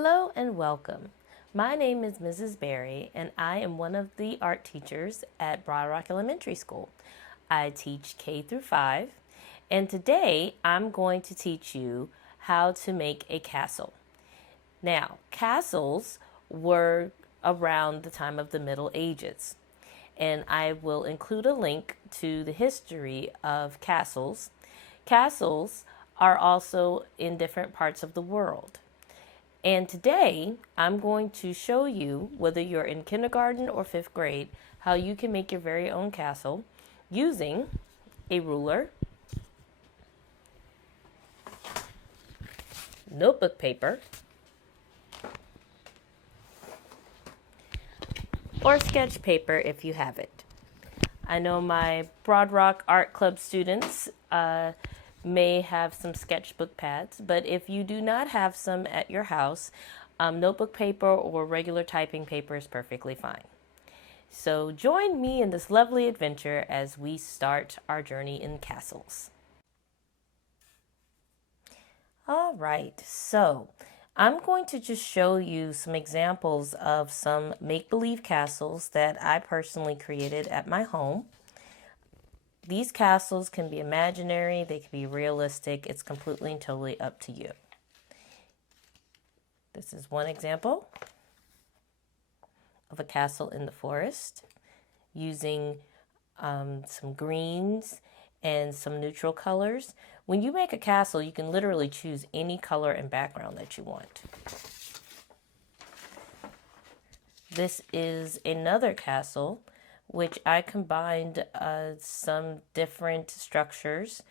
Hello and welcome. My name is Mrs. Berry and I am one of the art teachers at Broad Rock Elementary School. I teach K through 5 and today I'm going to teach you how to make a castle. Now, castles were around the time of the Middle Ages, and I will include a link to the history of castles. Castles are also in different parts of the world. And today, I'm going to show you, whether you're in kindergarten or 5th grade, how you can make your very own castle using a ruler, notebook paper, or sketch paper if you have it. I know my Broad Rock Art Club students may have some sketchbook pads, but if you do not have some at your house, notebook paper or regular typing paper is perfectly fine. So join me in this lovely adventure as we start our journey in castles. All right, so I'm going to just show you some examples of some make-believe castles that I personally created at my home. These castles can be imaginary, they can be realistic. It's completely and totally up to you. This is one example of a castle in the forest using some greens and some neutral colors. When you make a castle, you can literally choose any color and background that you want. This is another castle which I combined some different structures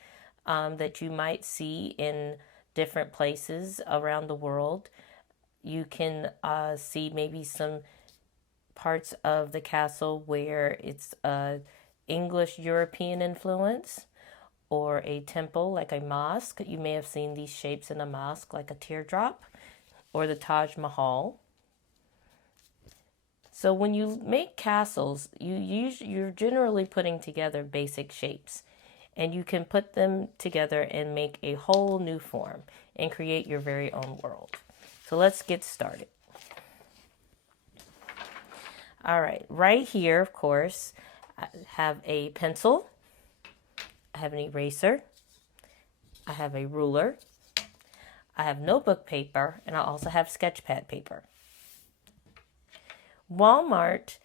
that you might see in different places around the world. You can see maybe some parts of the castle where it's English European influence, or a temple like a mosque. You may have seen these shapes in a mosque like a teardrop, or the Taj Mahal. So when you make castles, you're generally putting together basic shapes, and you can put them together and make a whole new form and create your very own world. So let's get started. All right here, of course, I have a pencil, I have an eraser, I have a ruler, I have notebook paper, and I also have sketch pad paper. Walmart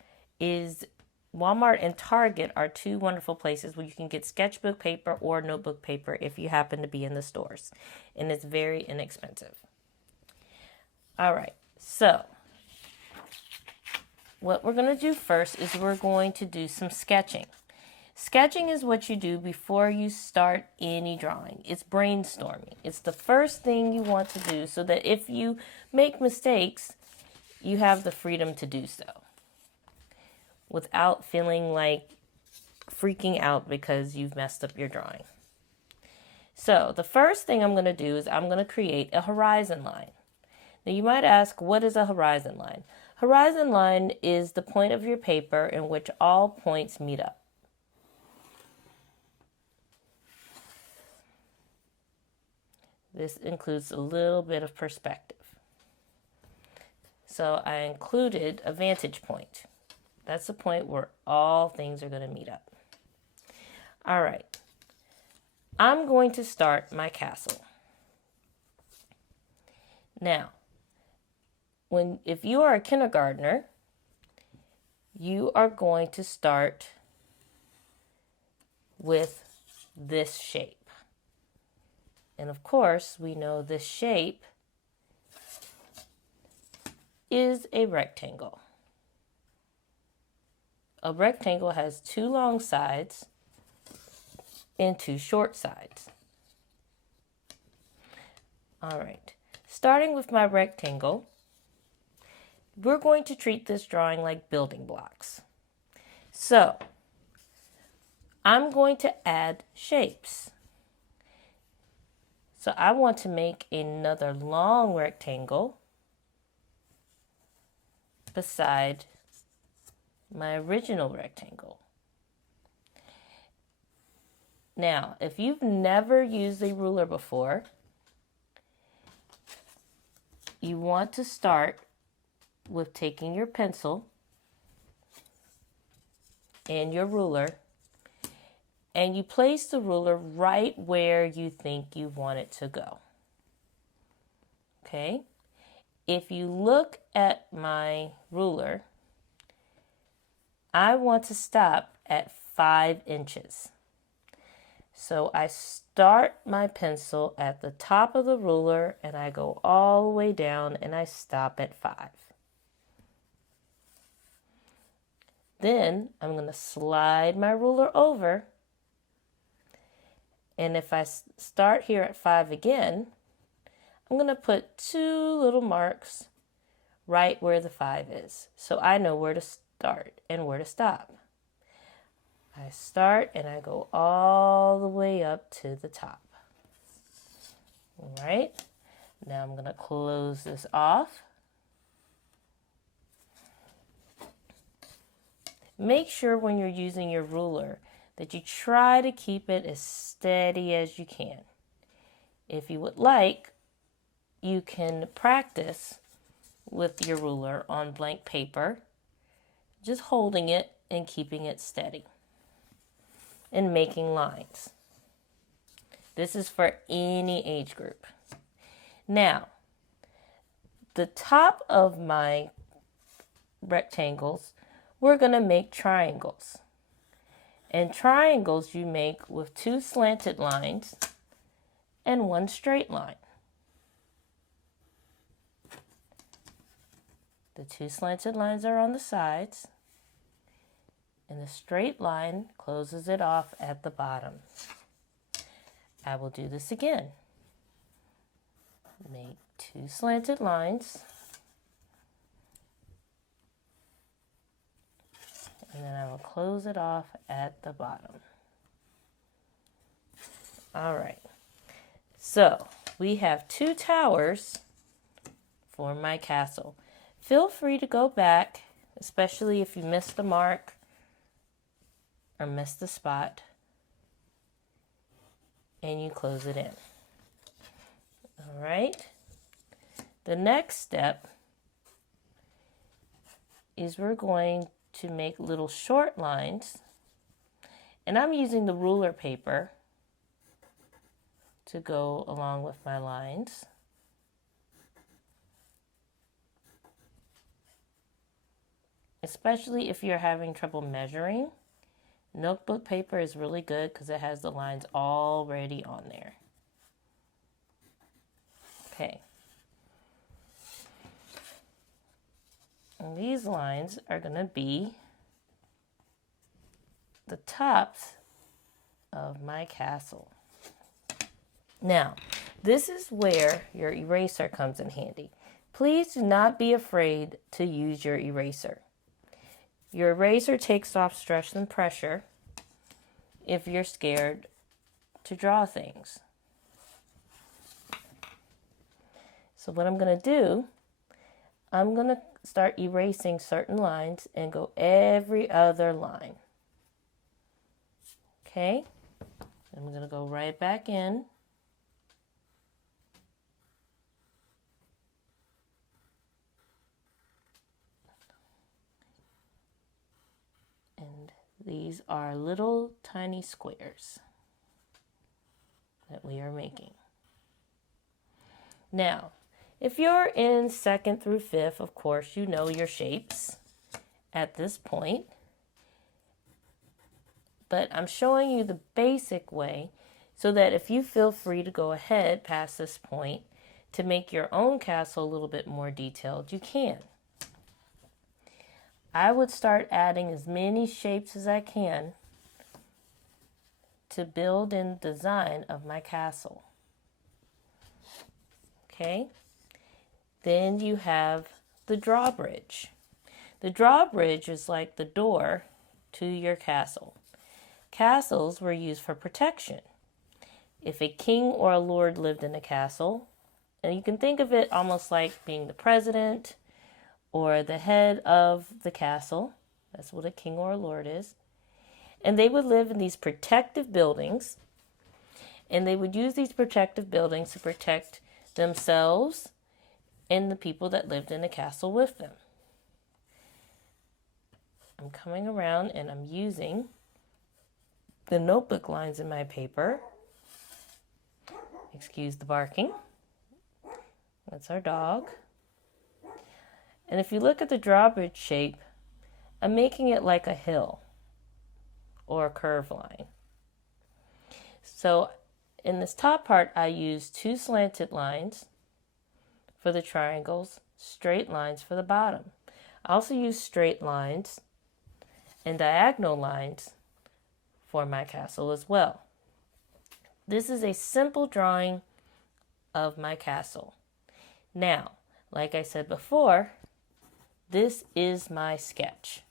and Target are two wonderful places where you can get sketchbook paper or notebook paper if you happen to be in the stores, and it's very inexpensive. All right, so what we're going to do first is we're going to do some sketching. Sketching is what you do before you start any drawing. It's brainstorming. It's the first thing you want to do so that if you make mistakes, you have the freedom to do so without feeling like freaking out because you've messed up your drawing. So the first thing I'm going to do is I'm going to create a horizon line. Now you might ask, what is a horizon line? Horizon line is the point of your paper in which all points meet up. This includes a little bit of perspective. So I included a vantage point. That's the point where all things are going to meet up. All right. I'm going to start my castle. Now, if you are a kindergartner, you are going to start with this shape. And of course, we know this shape is a rectangle. A rectangle has two long sides and two short sides. All right, starting with my rectangle, we're going to treat this drawing like building blocks. So, I'm going to add shapes. So I want to make another long rectangle beside my original rectangle. Now, if you've never used a ruler before, you want to start with taking your pencil and your ruler, and you place the ruler right where you think you want it to go. Okay? If you look at my ruler, I want to stop at 5 inches. So I start my pencil at the top of the ruler and I go all the way down and I stop at 5. Then I'm going to slide my ruler over, and if I start here at 5 again, I'm going to put 2 little marks right where the 5 is, so I know where to start and where to stop. I start and I go all the way up to the top. All right, now I'm going to close this off. Make sure when you're using your ruler that you try to keep it as steady as you can. If you would like, you can practice with your ruler on blank paper, just holding it and keeping it steady and making lines. This is for any age group. Now, the top of my rectangles, we're going to make triangles. And triangles you make with 2 slanted lines and 1 straight line. The 2 slanted lines are on the sides, and the straight line closes it off at the bottom. I will do this again. Make 2 slanted lines, and then I will close it off at the bottom. All right, so we have 2 towers for my castle. Feel free to go back, especially if you missed the mark or missed the spot, and you close it in. All right, the next step is we're going to make little short lines, and I'm using the ruler paper to go along with my lines. Especially if you're having trouble measuring, notebook paper is really good because it has the lines already on there. Okay. And these lines are going to be the tops of my castle. Now, this is where your eraser comes in handy. Please do not be afraid to use your eraser. Your eraser takes off stress and pressure if you're scared to draw things. So what I'm going to do, I'm going to start erasing certain lines and go every other line. Okay, I'm going to go right back in. And these are little tiny squares that we are making. Now, if you're in 2nd through 5th, of course, you know your shapes at this point. But I'm showing you the basic way so that if you feel free to go ahead past this point to make your own castle a little bit more detailed, you can. I would start adding as many shapes as I can to build in the design of my castle. Okay? Then you have the drawbridge. The drawbridge is like the door to your castle. Castles were used for protection. If a king or a lord lived in a castle, and you can think of it almost like being the president or the head of the castle. That's what a king or a lord is. And they would live in these protective buildings, and they would use these protective buildings to protect themselves and the people that lived in the castle with them. I'm coming around and I'm using the notebook lines in my paper. Excuse the barking. That's our dog. And if you look at the drawbridge shape, I'm making it like a hill or a curved line. So in this top part, I use 2 slanted lines for the triangles, straight lines for the bottom. I also use straight lines and diagonal lines for my castle as well. This is a simple drawing of my castle. Now, like I said before, this is my sketch.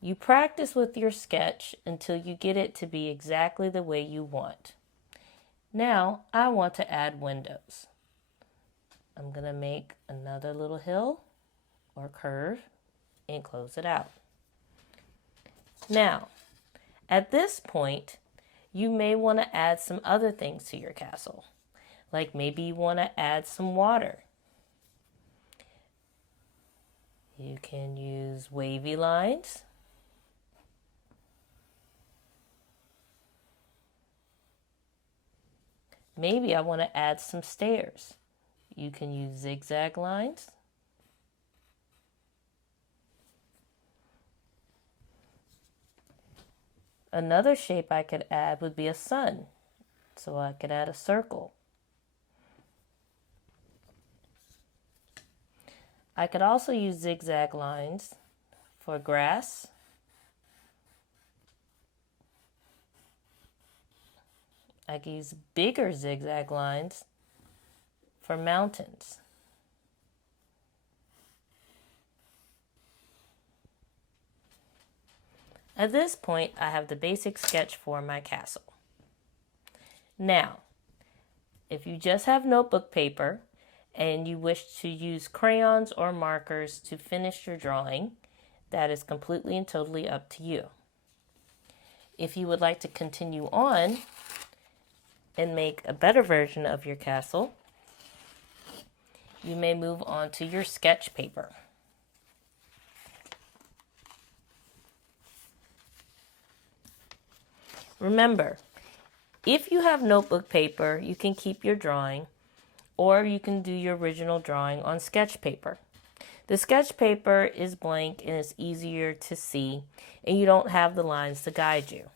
You practice with your sketch until you get it to be exactly the way you want. Now, I want to add windows. I'm going to make another little hill or curve and close it out. Now, at this point, you may want to add some other things to your castle. Like maybe you want to add some water. You can use wavy lines. Maybe I want to add some stairs. You can use zigzag lines. Another shape I could add would be a sun. So I could add a circle. I could also use zigzag lines for grass. I could use bigger zigzag lines for mountains. At this point, I have the basic sketch for my castle. Now, if you just have notebook paper and you wish to use crayons or markers to finish your drawing, that is completely and totally up to you. If you would like to continue on and make a better version of your castle, you may move on to your sketch paper. Remember, if you have notebook paper, you can keep your drawing, or you can do your original drawing on sketch paper. The sketch paper is blank and it's easier to see, and you don't have the lines to guide you.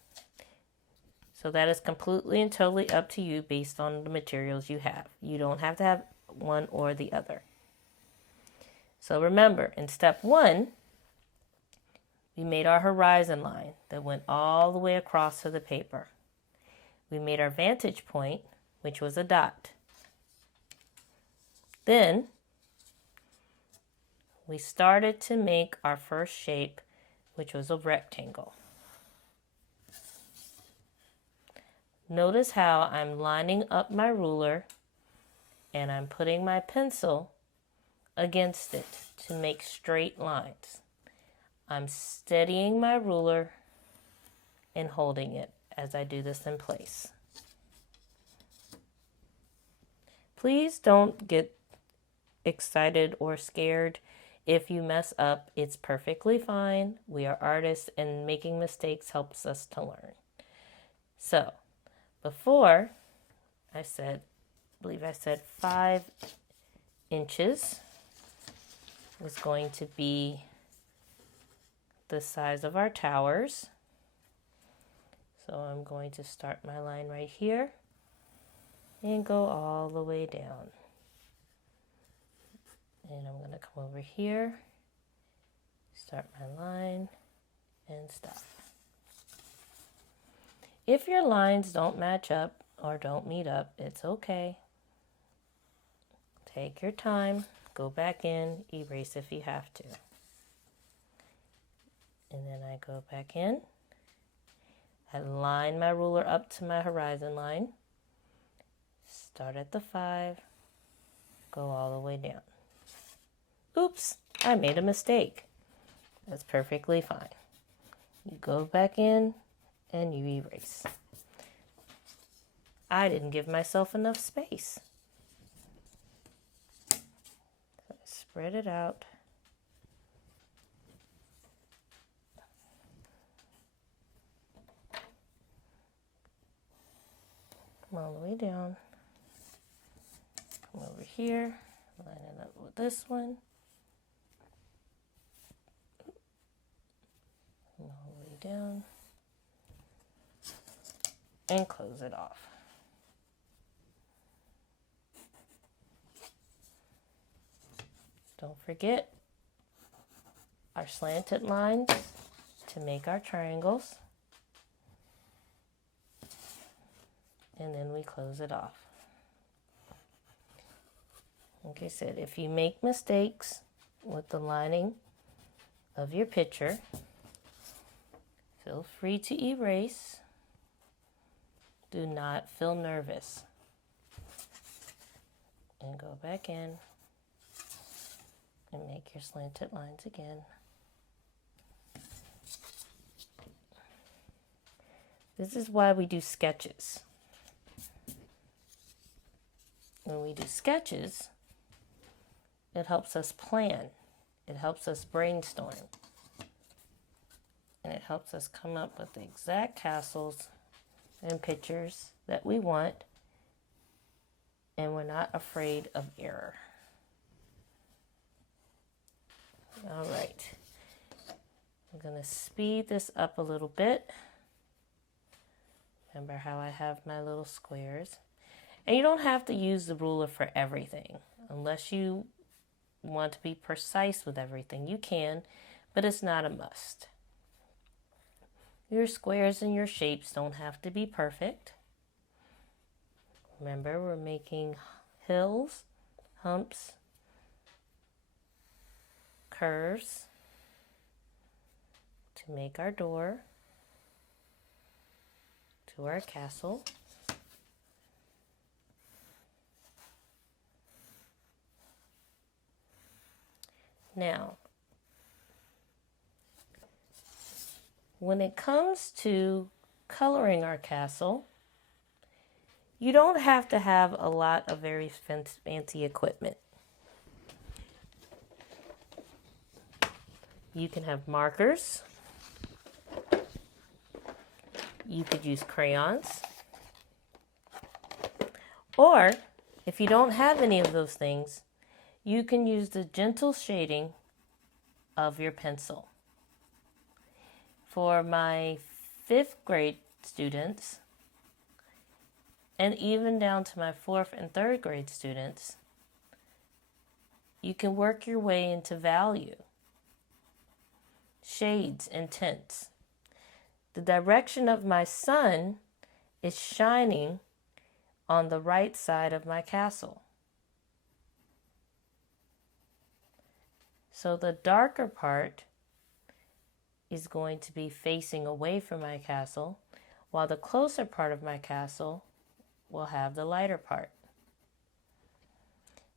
So that is completely and totally up to you based on the materials you have. You don't have to have one or the other. So remember, in step 1, we made our horizon line that went all the way across to the paper. We made our vantage point, which was a dot. Then we started to make our first shape, which was a rectangle. Notice how I'm lining up my ruler and I'm putting my pencil against it to make straight lines. I'm steadying my ruler and holding it as I do this in place. Please don't get excited or scared. If you mess up, it's perfectly fine. We are artists and making mistakes helps us to learn. So, before I believe I said 5 inches was going to be the size of our towers. So I'm going to start my line right here and go all the way down. And I'm going to come over here, start my line, and stop. If your lines don't match up or don't meet up, it's okay. Take your time, go back in, erase if you have to. And then I go back in. I line my ruler up to my horizon line. Start at the 5. Go all the way down. Oops, I made a mistake. That's perfectly fine. You go back in and you erase. I didn't give myself enough space. spread it out. Come all the way down. Come over here, line it up with this one. Come all the way down. And close it off. Don't forget our slanted lines to make our triangles. And then we close it off. Like I said, if you make mistakes with the lining of your picture, feel free to erase. Do not feel nervous. And go back in and make your slanted lines again. This is why we do sketches. When we do sketches, it helps us plan. It helps us brainstorm. And it helps us come up with the exact castles and pictures that we want. And we're not afraid of error. All right. I'm going to speed this up a little bit. Remember how I have my little squares. And you don't have to use the ruler for everything. Unless you want to be precise with everything, you can, but it's not a must. Your squares and your shapes don't have to be perfect. Remember, we're making hills, humps, curves to make our door to our castle. Now, when it comes to coloring our castle, you don't have to have a lot of very fancy equipment. You can have markers. You could use crayons. Or, if you don't have any of those things, you can use the gentle shading of your pencil. For my 5th grade students, and even down to my 4th and 3rd grade students, you can work your way into value, shades, and tints. The direction of my sun is shining on the right side of my castle. So the darker part is going to be facing away from my castle, while the closer part of my castle will have the lighter part.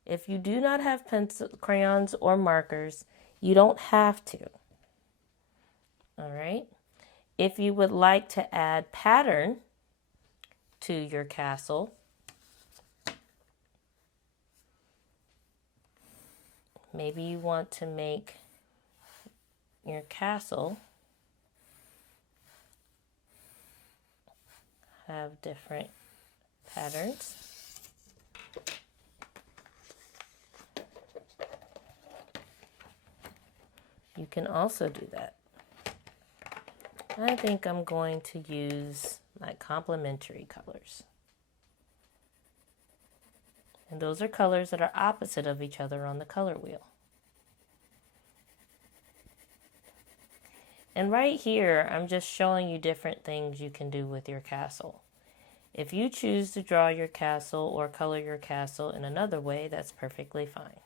If you do not have pencil, crayons, or markers, you don't have to. All right? If you would like to add pattern to your castle, maybe you want to make your castle have different patterns. You can also do that. I think I'm going to use my complementary colors. And those are colors that are opposite of each other on the color wheel. And right here, I'm just showing you different things you can do with your castle. If you choose to draw your castle or color your castle in another way, that's perfectly fine.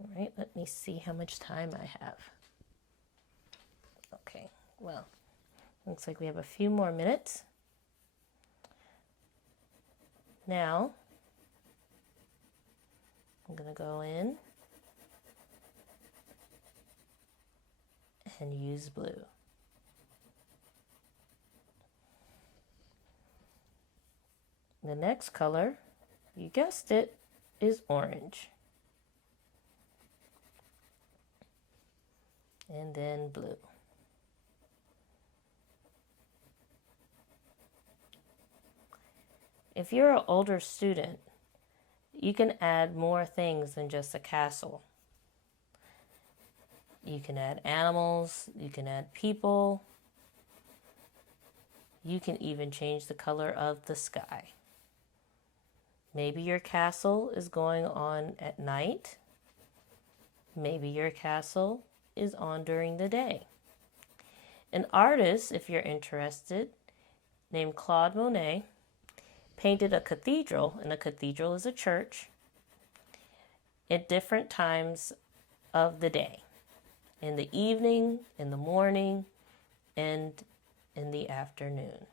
All right, let me see how much time I have. Okay, well, looks like we have a few more minutes. Now, I'm going to go in and use blue. The next color You guessed it, is orange. And then blue. If you're an older student, you can add more things than just a castle. You can add animals, you can add people, you can even change the color of the sky. Maybe your castle is going on at night. Maybe your castle is on during the day. An artist, if you're interested, named Claude Monet, painted a cathedral, and a cathedral is a church, at different times of the day. In the evening, in the morning, and in the afternoon.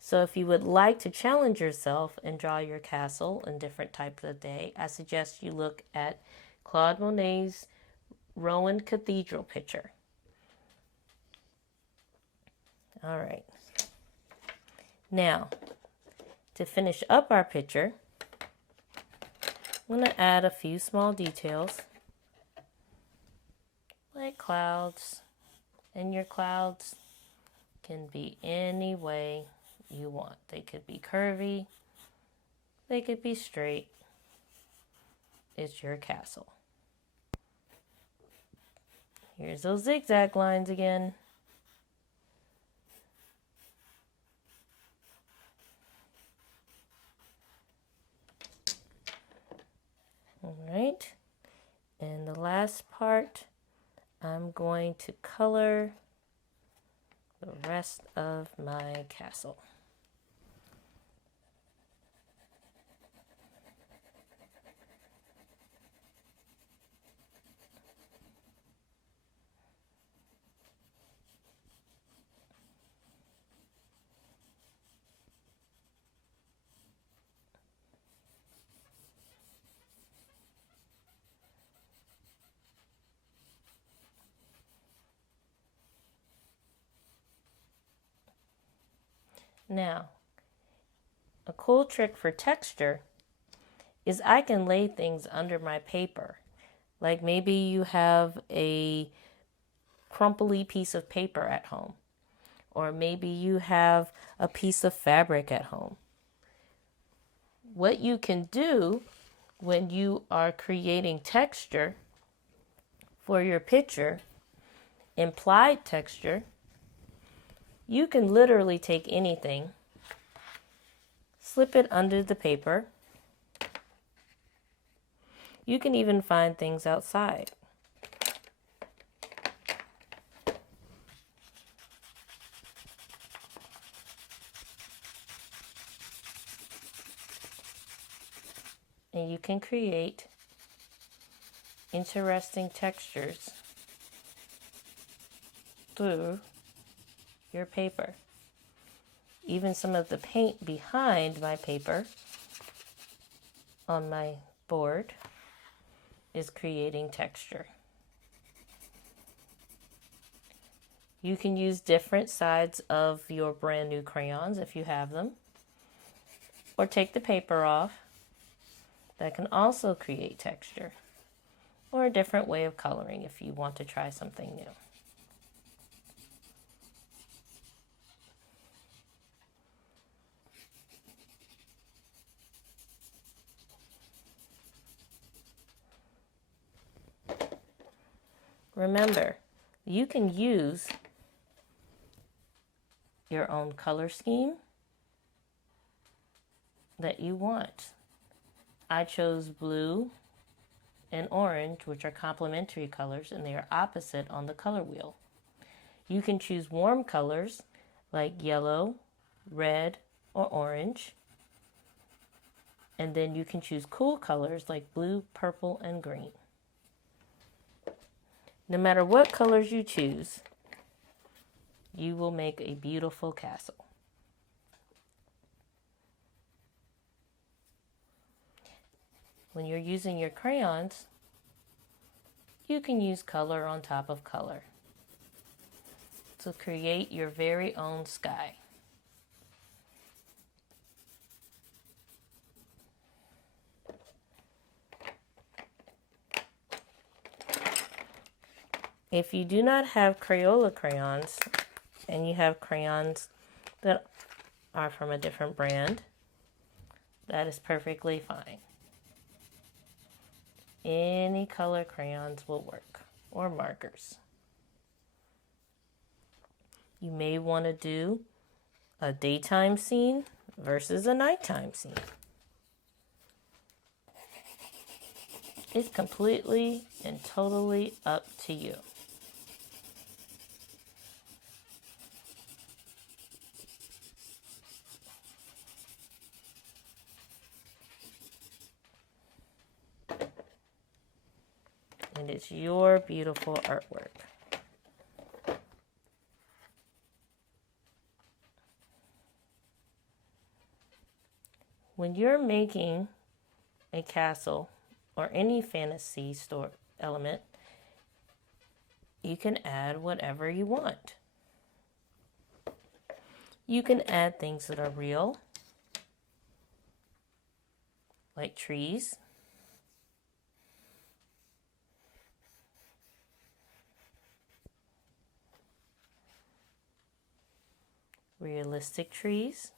So if you would like to challenge yourself and draw your castle in different types of day, I suggest you look at Claude Monet's Rouen Cathedral picture. All right. Now, to finish up our picture, I'm going to add a few small details like clouds, and your clouds can be any way you want. They could be curvy, they could be straight. It's your castle. Here's those zigzag lines again. All right, and the last part, I'm going to color the rest of my castle. Now, a cool trick for texture is I can lay things under my paper. Like maybe you have a crumply piece of paper at home, or maybe you have a piece of fabric at home. What you can do when you are creating texture for your picture, implied texture, you can literally take anything, slip it under the paper. You can even find things outside. And you can create interesting textures through your paper. Even some of the paint behind my paper on my board is creating texture. You can use different sides of your brand new crayons if you have them, or take the paper off. That can also create texture, or a different way of coloring if you want to try something new. Remember, you can use your own color scheme that you want. I chose blue and orange, which are complementary colors, and they are opposite on the color wheel. You can choose warm colors like yellow, red, or orange. And then you can choose cool colors like blue, purple, and green. No matter what colors you choose, you will make a beautiful castle. When you're using your crayons, you can use color on top of color to create your very own sky. If you do not have Crayola crayons and you have crayons that are from a different brand, that is perfectly fine. Any color crayons will work, or markers. You may want to do a daytime scene versus a nighttime scene. It's completely and totally up to you. And it's your beautiful artwork. When you're making a castle or any fantasy store element, you can add whatever you want. You can add things that are real, like trees. Realistic trees.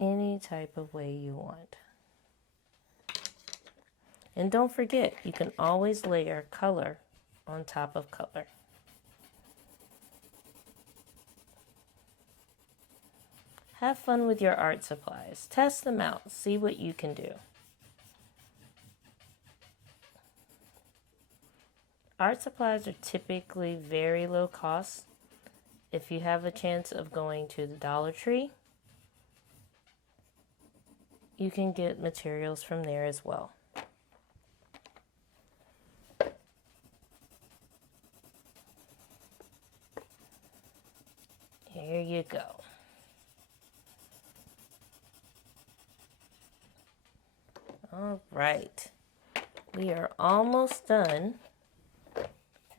Any type of way you want. And don't forget, you can always layer color on top of color. Have fun with your art supplies. Test them out. See what you can do. Art supplies are typically very low cost. If you have a chance of going to the Dollar Tree, you can get materials from there as well. Here you go. All right, we are almost done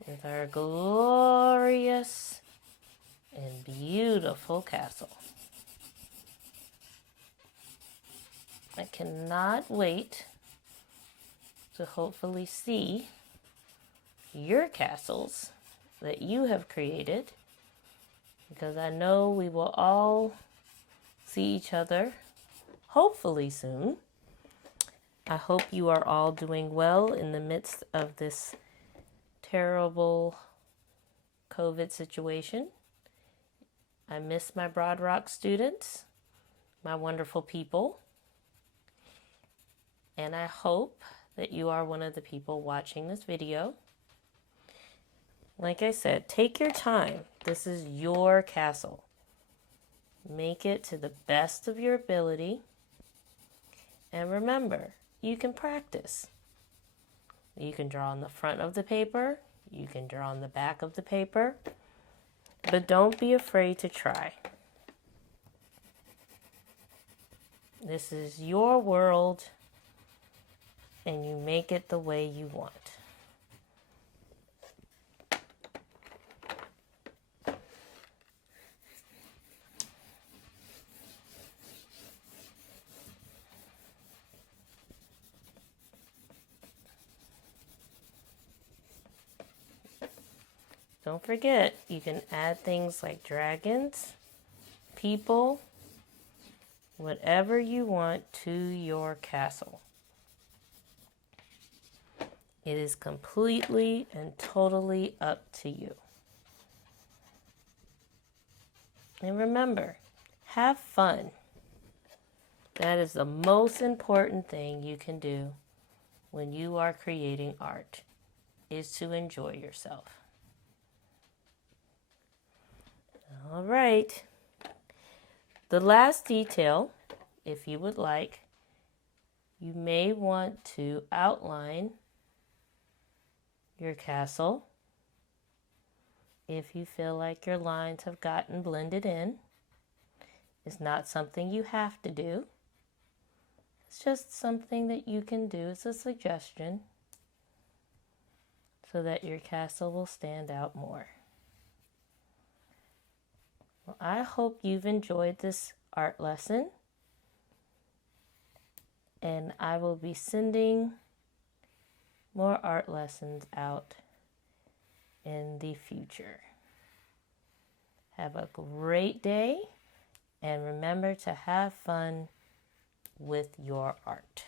with our glorious and beautiful castle. I cannot wait to hopefully see your castles that you have created, because I know we will all see each other hopefully soon. I hope you are all doing well in the midst of this terrible COVID situation. I miss my Broad Rock students, my wonderful people. And I hope that you are one of the people watching this video. Like I said, take your time. This is your castle. Make it to the best of your ability. And remember, you can practice. You can draw on the front of the paper. You can draw on the back of the paper. But don't be afraid to try. This is your world, and you make it the way you want. Don't forget, you can add things like dragons, people, whatever you want to your castle. It is completely and totally up to you. And remember, have fun. That is the most important thing you can do when you are creating art, is to enjoy yourself. All right. The last detail, if you would like, you may want to outline your castle. If you feel like your lines have gotten blended in, it's not something you have to do. It's just something that you can do. It's a suggestion. so that your castle will stand out more. Well, I hope you've enjoyed this art lesson, and I will be sending more art lessons out in the future. Have a great day, and remember to have fun with your art.